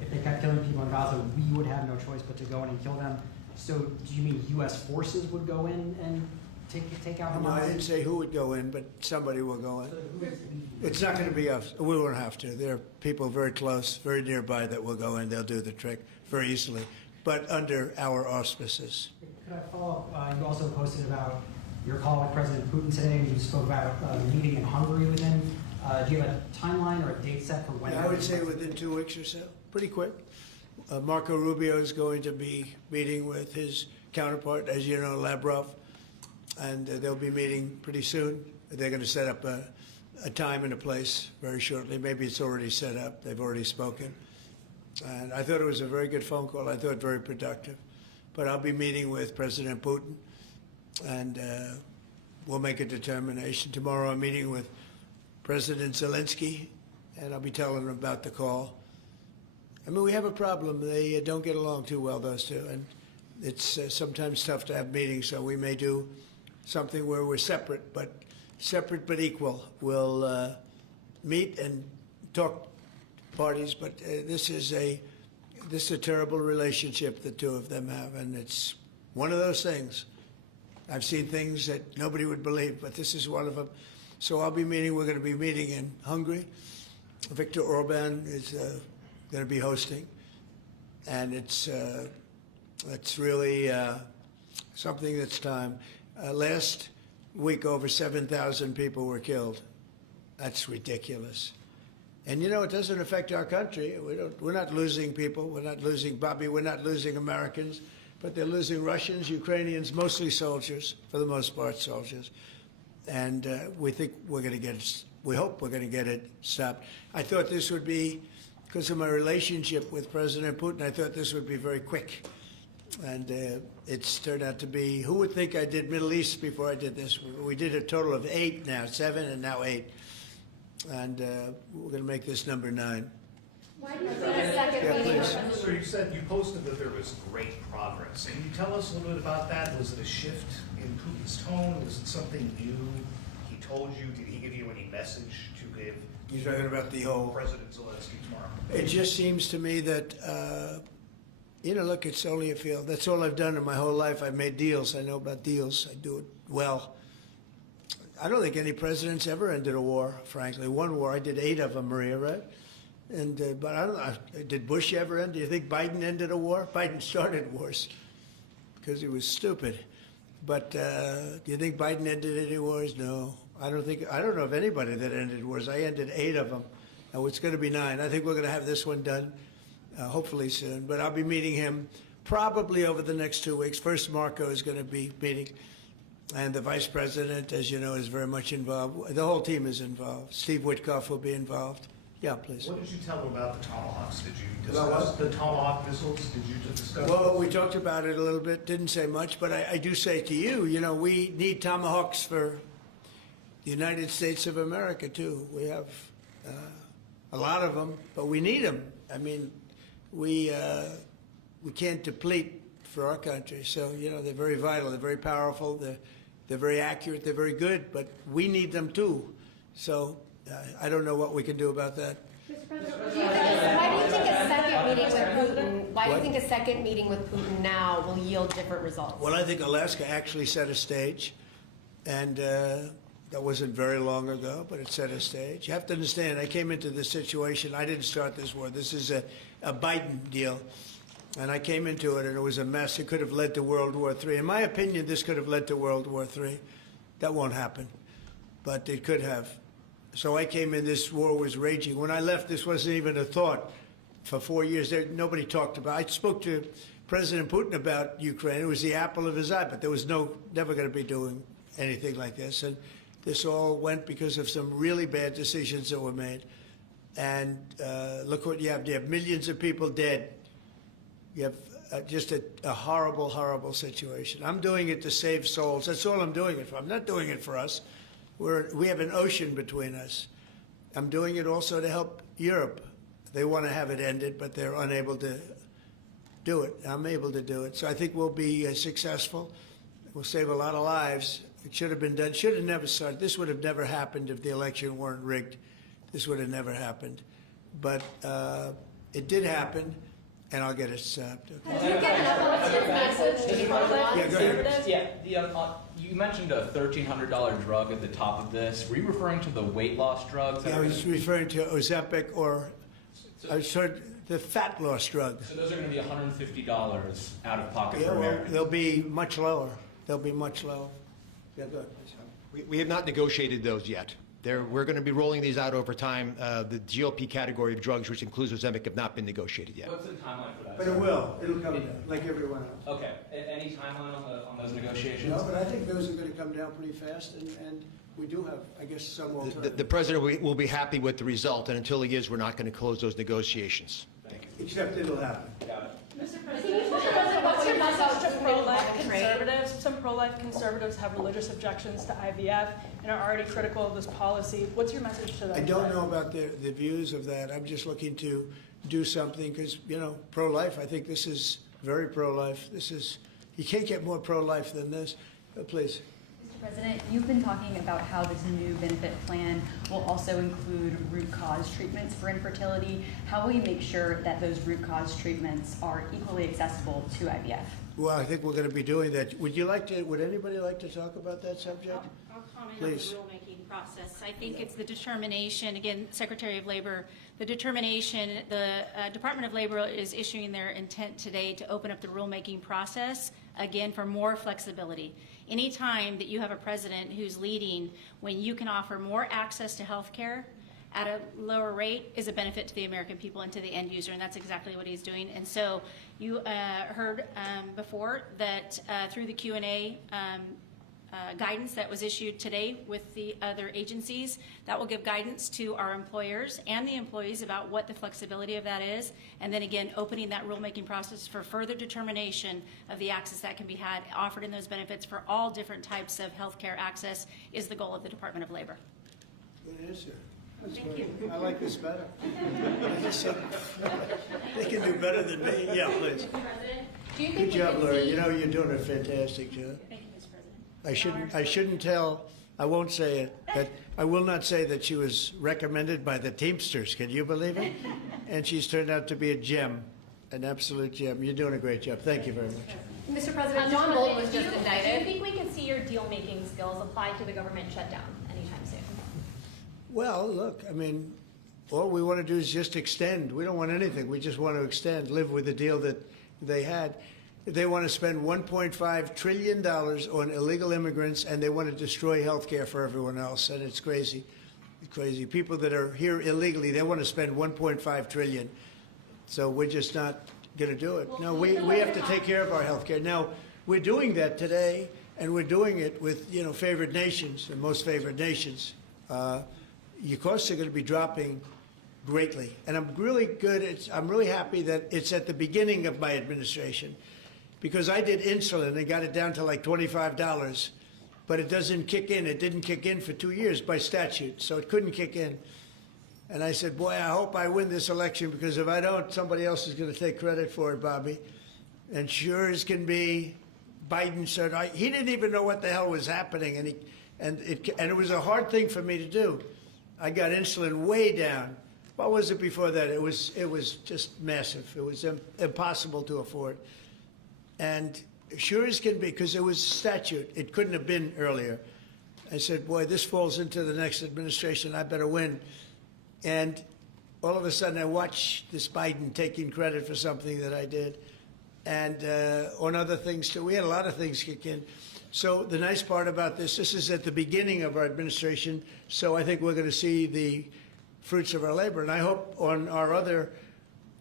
if they kept killing people in Gaza, we would have no choice but to go in and kill them. So do you mean U.S. forces would go in and take out Hamas? No, I didn't say who would go in, but somebody will go in. So who is leading? It's not going to be us. We won't have to. There are people very close, very nearby that will go in. They'll do the trick very easily, but under our auspices. Could I follow up? You also posted about your call with President Putin today, and you spoke about the meeting in Hungary with him. Do you have a timeline or a date set for when? I would say within 2 weeks or so, pretty quick. Marco Rubio is going to be meeting with his counterpart, as you know, Lavrov, and they'll be meeting pretty soon. They're going to set up a time and a place very shortly. Maybe it's already set up. They've already spoken. And I thought it was a very good phone call. I thought very productive. But I'll be meeting with President Putin, and we'll make a determination. Tomorrow I'm meeting with President Zelensky, and I'll be telling him about the call. I mean, we have a problem. They don't get along too well, those two, and it's sometimes tough to have meetings, so we may do something where we're separate but equal. We'll meet and talk parties, but this is a terrible relationship the two of them have, and it's one of those things. I've seen things that nobody would believe, but this is one of them. So we're going to be meeting in Hungary. Viktor Orban is going to be hosting, and it's really something that's time. Last week, over 7,000 people were killed. That's ridiculous. And you know, it doesn't affect our country. We're not losing people. We're not losing Bobby. We're not losing Americans, but they're losing Russians, Ukrainians, mostly soldiers, for the most part, soldiers. And we think we're going to get it. We hope we're going to get it stopped. I thought this would be, because of my relationship with President Putin, I thought this would be very quick. And it's turned out to be, who would think I did Middle East before I did this? We did a total of 8 now, 7 and now 8. And we're going to make this number 9. why do you think a second meeting please. with So you said, you posted that there was great progress. Can you tell us a little bit about that? Was it a shift in Putin's tone? Was it something new he told you? Did he give you any message to give You're talking about the whole... President Zelensky tomorrow? It just seems to me that, you know, look, it's only a field. That's all I've done in my whole life. I've made deals. I know about deals. I do it well. I don't think any president's ever ended a war, frankly. One war, I did 8 of them, Maria, right? And but I don't know, did Bush ever end? Do you think Biden ended a war? Biden started wars because he was stupid. But do you think Biden ended any wars? No. I don't know of anybody that ended wars. I ended 8 of them. Now it's going to be 9. I think we're going to have this one done hopefully soon. But I'll be meeting him probably over the next 2 weeks. First, Marco is going to be meeting. And the vice president, as you know, is very much involved. The whole team is involved. Steve Witkoff will be involved. Yeah, please. What did you tell him about the Tomahawks? Did you About discuss the Tomahawk missiles? Did you discuss? Well, we talked about it a little bit. Didn't say much, but I do say to you, you know, we need Tomahawks for the United States of America, too. We have a lot of them, but we need them. I mean, we can't deplete for our country. So, you know, they're very vital. They're very powerful. They're very accurate. They're very good, but we need them, too. So I don't know what we can do about that. Why do you think a second meeting with Putin? Why do you think a second meeting with Putin now will yield different results? Well, I think Alaska actually set a stage, and that wasn't very long ago, but it set a stage. You have to understand, I came into this situation. I didn't start this war. This is a Biden deal, and I came into it, and it was a mess. It could have led to World War III. In my opinion, this could have led to World War III. That won't happen, but it could have. So I came in, this war was raging. When I left, this wasn't even a thought. For 4 years, nobody talked about it. I spoke to President Putin about Ukraine. It was the apple of his eye, but there was never going to be doing anything like this. And this all went because of some really bad decisions that were made. And look what you have. You have millions of people dead. You have just a horrible, horrible situation. I'm doing it to save souls. That's all I'm doing it for. I'm not doing it for us. We have an ocean between us. I'm doing it also to help Europe. They want to have it ended, but they're unable to do it. I'm able to do it. So I think we'll be successful. We'll save a lot of lives. It should have been done. Should have never started. This would have never happened if the election weren't rigged. This would have never happened. But it did happen, and I'll get it stopped. Okay. Do you get an update message to pro-life Yeah, go ahead. conservatives? Yeah, you mentioned a $1,300 drug at the top of this. Were you referring to the weight loss drugs? Yeah, I was referring to Ozempic or I heard the fat loss drug. So those are going to be $150 out of pocket Yeah, for well, Americans. they'll be much lower. They'll be much lower. Yeah, go ahead. We have not negotiated those yet. We're going to be rolling these out over time. The GLP category of drugs, which includes Ozempic, have not been negotiated yet. What's the timeline for that? But it will. It'll come down, like everyone else. Okay. Any timeline on those negotiations? No, but I think those are going to come down pretty fast, and we do have, I guess, some alternative. The president will be happy with the result, and until he is, we're not going to close those negotiations. Thank you. Except it'll happen. Got it. Mr. President, what's your message to pro-life Conservatives, some pro-life conservatives have religious objections to IVF and are already critical of this policy. What's your message to them? I don't know about the views of that. I'm just looking to do something because, you know, pro-life, I think this is very pro-life. You can't get more pro-life than this. Please. Mr. President, you've been talking about how this new benefit plan will also include root cause treatments for infertility. How will you make sure that those root cause treatments are equally accessible to IVF? Well, I think we're going to be doing that. Would anybody like to talk about that subject? I'll comment Please. on the rulemaking process. I think it's the determination, again, Secretary of Labor, the Department of Labor is issuing their intent today to open up the rulemaking process, again, for more flexibility. Anytime that you have a president who's leading when you can offer more access to health care at a lower rate is a benefit to the American people and to the end user, and that's exactly what he's doing. And so you heard before that through the Q&A guidance that was issued today with the other agencies, that will give guidance to our employers and the employees about what the flexibility of that is, and then again, opening that rulemaking process for further determination of the access that can be had, offered in those benefits for all different types of health care access is the goal of the Department of Labor. Good answer. Thank you. I like this better. They can do better than me. Yeah, please. Do you Good think job, we can Larry. see? You know, you're doing a fantastic job. Thank you, Mr. President. I shouldn't tell, I won't say it, but I will not say that she was recommended by the Teamsters. Can you believe it? And she's turned out to be a gem, an absolute gem. You're doing a great job. Thank you very much. Mr. President, John Bolton was just Do you indicted. think we can see your deal-making skills applied to the government shutdown anytime soon? Well, look, I mean, all we want to do is just extend. We don't want anything. We just want to extend, live with the deal that they had. They want to spend $1.5 trillion on illegal immigrants, and they want to destroy health care for everyone else, and it's crazy. It's crazy. People that are here illegally, they want to spend $1.5 trillion. So we're just not going to do it. No, we have to take care of our health care. Now, we're doing that today, and we're doing it with, you know, favored nations, the most favored nations. Your costs are going to be dropping greatly. And I'm really I'm really happy that it's at the beginning of my administration, because I did insulin and got it down to like $25, but it doesn't kick in. It didn't kick in for 2 years by statute, so it couldn't kick in. And I said, boy, I hope I win this election, because if I don't, somebody else is going to take credit for it, Bobby. And sure as can be, Biden said, he didn't even know what the hell was happening, and it was a hard thing for me to do. I got insulin way down. What was it before that? It was just massive. It was impossible to afford. And sure as can be, because it was statute, it couldn't have been earlier. I said, boy, this falls into the next administration. I better win. And all of a sudden, I watched this Biden taking credit for something that I did, and on other things too. We had a lot of things kick in. So the nice part about this is at the beginning of our administration, so I think we're going to see the fruits of our labor. And I hope on our other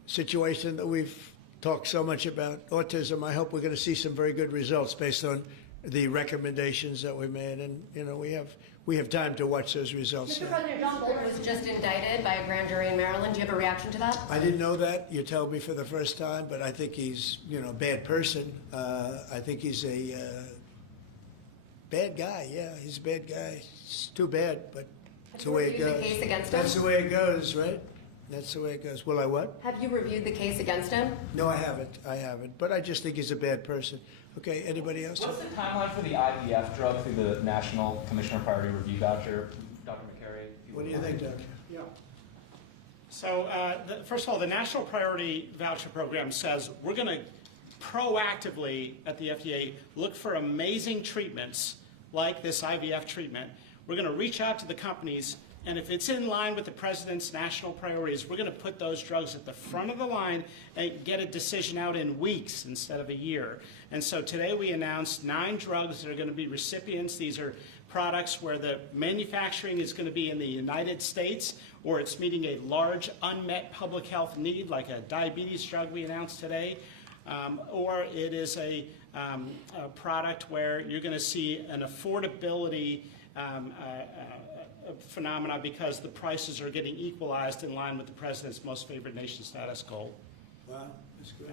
situation that we've talked so much about, autism, I hope we're going to see some very good results based on the recommendations that we made. And, you know, we have time to watch those results. Mr. President, John Bolton was just indicted by a grand jury in Maryland. Do you have a reaction to that? I didn't know that. You told me for the first time, but I think he's, you know, a bad person. I think he's a bad guy. Yeah, he's a bad guy. It's too bad, but that's the way it goes. The case against That's him? the way it goes, right? That's the way it goes. Will I what? Have you reviewed the case against him? No, I haven't. But I just think he's a bad person. Okay, anybody else? What's the timeline for the IVF drug through the National Commission on Priority Review voucher? Dr. McCary? What do you think, Doctor? Yeah. So, first of all, the National Priority Voucher Program says we're going to proactively at the FDA look for amazing treatments like this IVF treatment. We're going to reach out to the companies, and if it's in line with the president's national priorities, we're going to put those drugs at the front of the line and get a decision out in weeks instead of a year. And so today we announced 9 drugs that are going to be recipients. These are products where the manufacturing is going to be in the United States, or it's meeting a large unmet public health need, like a diabetes drug we announced today, or it is a product where you're going to see an affordability phenomena because the prices are getting equalized in line with the president's most favored nation status goal. Wow, that's great.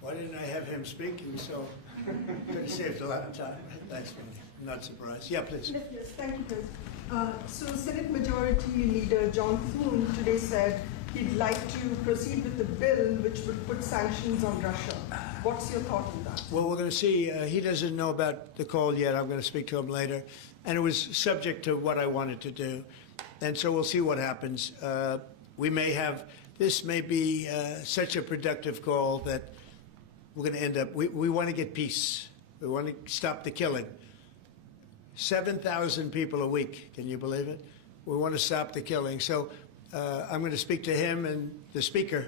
Why didn't I have him speaking? So could have saved a lot of time. Thanks, man. I'm not surprised. Yeah, please. Yes, thank you, President. So Senate Majority Leader John Thune today said he'd like to proceed with the bill which would put sanctions on Russia. What's your thought on that? Well, we're going to see. He doesn't know about the call yet. I'm going to speak to him later. And it was subject to what I wanted to do. And so we'll see what happens. This may be such a productive call that we're going to end up, we want to get peace. We want to stop the killing. 7,000 people a week, can you believe it? We want to stop the killing. So I'm going to speak to him and the speaker,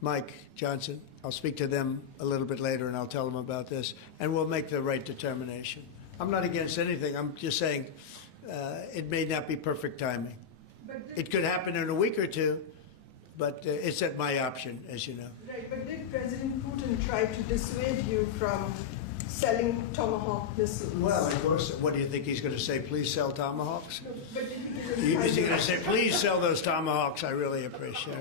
Mike Johnson. I'll speak to them a little bit later and I'll tell them about this. And we'll make the right determination. I'm not against anything. I'm just saying it may not be perfect timing. It could happen in a week or two, but it's at my option, as you know. Right, but did President Putin try to dissuade you from selling Tomahawk missiles? Well, of course. What do you think he's going to say? Please sell Tomahawks? No, but Is he going to say, please sell those Tomahawks? I really appreciate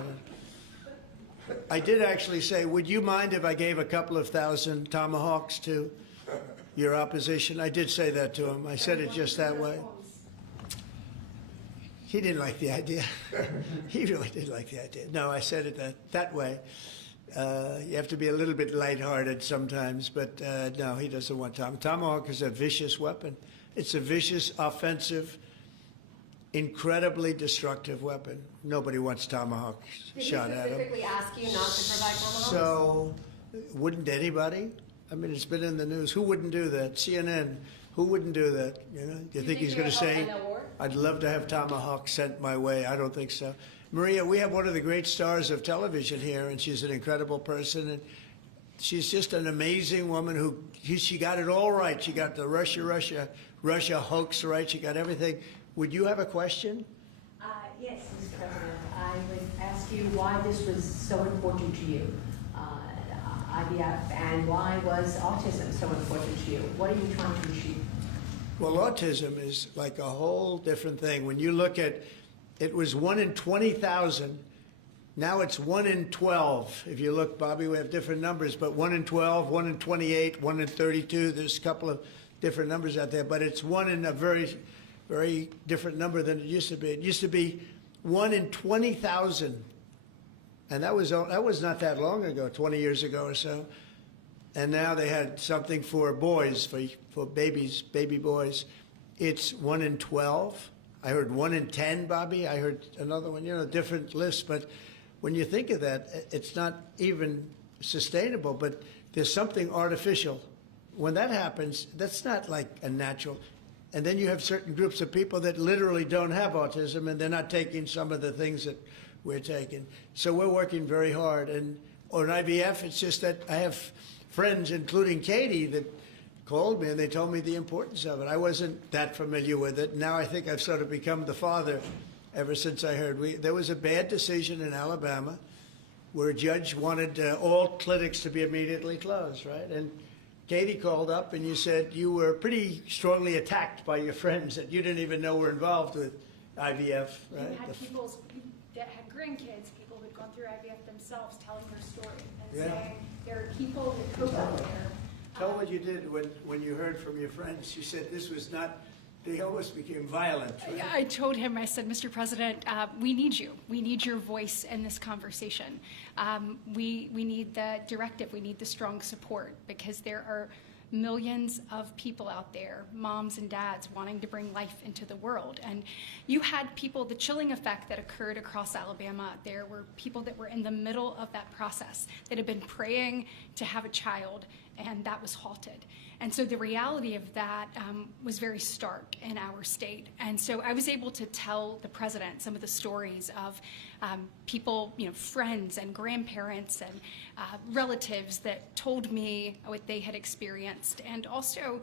it. I did actually say, would you mind if I gave a couple of thousand Tomahawks to your opposition? I did say that to him. I said it just that way. He didn't like the idea. He really didn't like the idea. No, I said it that way. You have to be a little bit lighthearted sometimes, but no, he doesn't want Tomahawk is a vicious weapon. It's a vicious, offensive, incredibly destructive weapon. Nobody wants Tomahawk shot at him. Did he specifically ask you not to provide Tomahawks? So, wouldn't anybody? I mean, it's been in the news. Who wouldn't do that? CNN. Who wouldn't do that? You know? Do you think he's going to say, "I'd love to have Tomahawk sent my way"? I don't think so. Maria, we have one of the great stars of television here, and she's an incredible person, and she's just an amazing woman she got it all right. She got the Russia hoax right. She got everything. Would you have a question? Yes, Mr. President. I would ask you why this was so important to you, IVF, and why was autism so important to you? What are you trying to achieve? Well, autism is like a whole different thing. When you look at it was 1 in 20,000. Now it's 1 in 12. If you look, Bobby, we have different numbers, but 1 in 12, 1 in 28, 1 in 32. There's a couple of different numbers out there, but it's 1 in a very, very different number than it used to be. It used to be 1 in 20,000, and that was not that long ago, 20 years ago or so. And now they had something for boys, for babies, baby boys. It's 1 in 12. I heard 1 in 10, Bobby. I heard another one, different lists. But when you think of that, it's not even sustainable, but there's something artificial. When that happens, that's not like a natural. And then you have certain groups of people that literally don't have autism, and they're not taking some of the things that we're taking. So we're working very hard. And on IVF, it's just that I have friends, including Katie, that called me and they told me the importance of it. I wasn't that familiar with it. Now I think I've sort of become the father ever since I heard. There was a bad decision in Alabama where a judge wanted all clinics to be immediately closed, right? And Katie called up and you said you were pretty strongly attacked by your friends that you didn't even know were involved with IVF, right? You had people that had grandkids, people who'd gone through IVF themselves telling their story and saying there are people that cope out there. Tell what you did when you heard from your friends. You said this was not They almost became violent. Right? I told him, I said, Mr. President, we need you. We need your voice in this conversation. We need the directive. We need the strong support, because there are millions of people out there, moms and dads, wanting to bring life into the world. And you had people, the chilling effect that occurred across Alabama, there were people that were in the middle of that process that had been praying to have a child, and that was halted. And so the reality of that was very stark in our state. And so I was able to tell the president some of the stories of people, friends and grandparents and relatives that told me what they had experienced, and also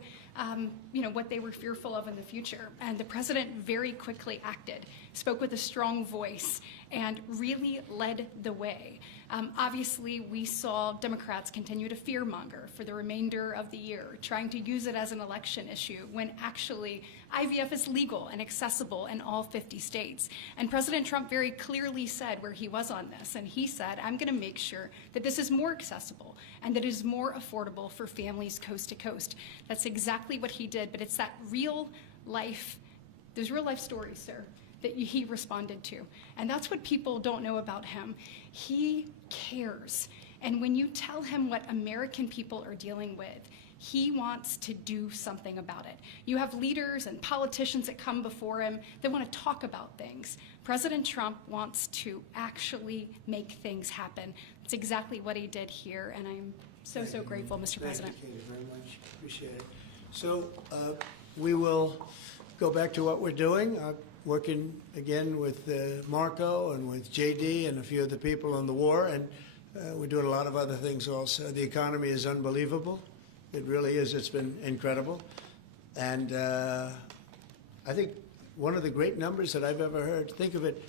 what they were fearful of in the future. And the president very quickly acted, spoke with a strong voice, and really led the way. Obviously, we saw Democrats continue to fearmonger for the remainder of the year, trying to use it as an election issue, when actually IVF is legal and accessible in all 50 states. And President Trump very clearly said where he was on this, and he said, I'm going to make sure that this is more accessible and that it is more affordable for families coast to coast. That's exactly what he did, but it's that real life, those real life stories, sir, that he responded to. And that's what people don't know about him. He cares. And when you tell him what American people are dealing with, he wants to do something about it. You have leaders and politicians that come before him that want to talk about things. President Trump wants to actually make things happen. That's exactly what he did here, and I'm so grateful, Mr. President. Thank you, Katie, very much. Appreciate it. So we will go back to what we're doing. Working again with Marco and with JD and a few of the people on the war, and we're doing a lot of other things also. The economy is unbelievable. It really is. It's been incredible. And I think one of the great numbers that I've ever heard, think of it,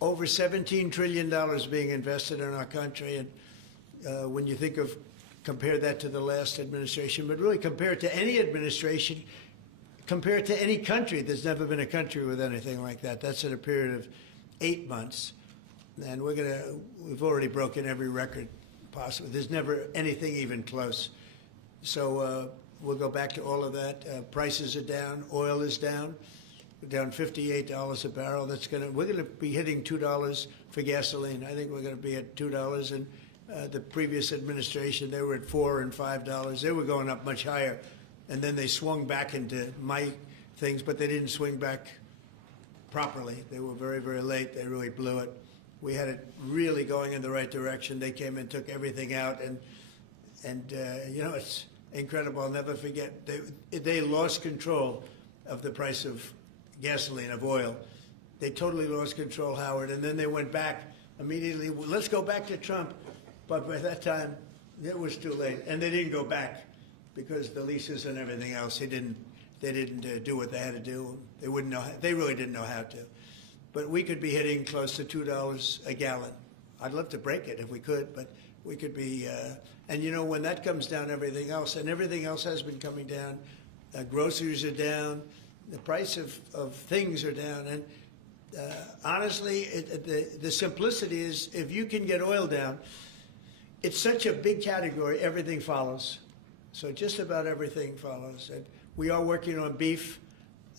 over $17 trillion being invested in our country. And when you think of, compare that to the last administration, but really compare it to any administration, compare it to any country. There's never been a country with anything like that. That's in a period of 8 months. And we've already broken every record possible. There's never anything even close. So we'll go back to all of that. Prices are down. Oil is down. We're down $58 a barrel. We're gonna be hitting $2 for gasoline. I think we're gonna be at $2. And the previous administration, they were at $4 and $5. They were going up much higher. And then they swung back into my things, but they didn't swing back properly. They were very, very late. They really blew it. We had it really going in the right direction. They came and took everything out, and it's incredible. I'll never forget. They lost control of the price of gasoline, of oil. They totally lost control, Howard, and then they went back immediately. Well, let's go back to Trump. But by that time, it was too late, and they didn't go back, because the leases and everything else, they didn't do what they had to do. They wouldn't know. They really didn't know how to. But we could be hitting close to $2 a gallon. I'd love to break it if we could, but we could be. And when that comes down, everything else has been coming down. Groceries are down. The price of things are down. And honestly, the simplicity is, if you can get oil down, it's such a big category. Everything follows. So just about everything follows. And we are working on beef,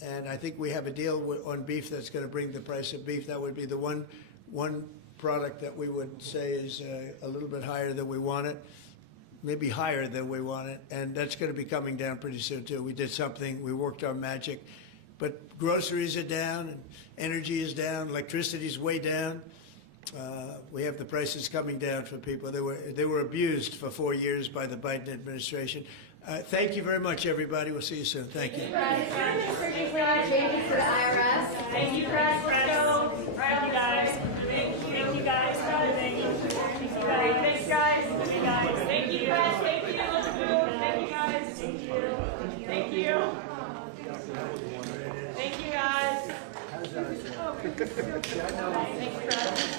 and I think we have a deal on beef that's going to bring the price of beef. That would be the one product that we would say is a little bit higher than we want it, maybe higher than we want it, and that's going to be coming down pretty soon too. We did something. We worked our magic. But groceries are down, and energy is down, electricity is way down. We have the prices coming down for people. They were abused for 4 years by the Biden administration. Thank you very much, everybody. We'll see you soon. Thank you. Changes for the IRS. Thank you, Brad. Let's go. Right on, guys. Thank you, guys. Thank you, guys. Thanks, guys. Thank you, guys. Thank you. Thank you, guys. Thank you. Thank you. Thank you, guys. Thanks, Brad.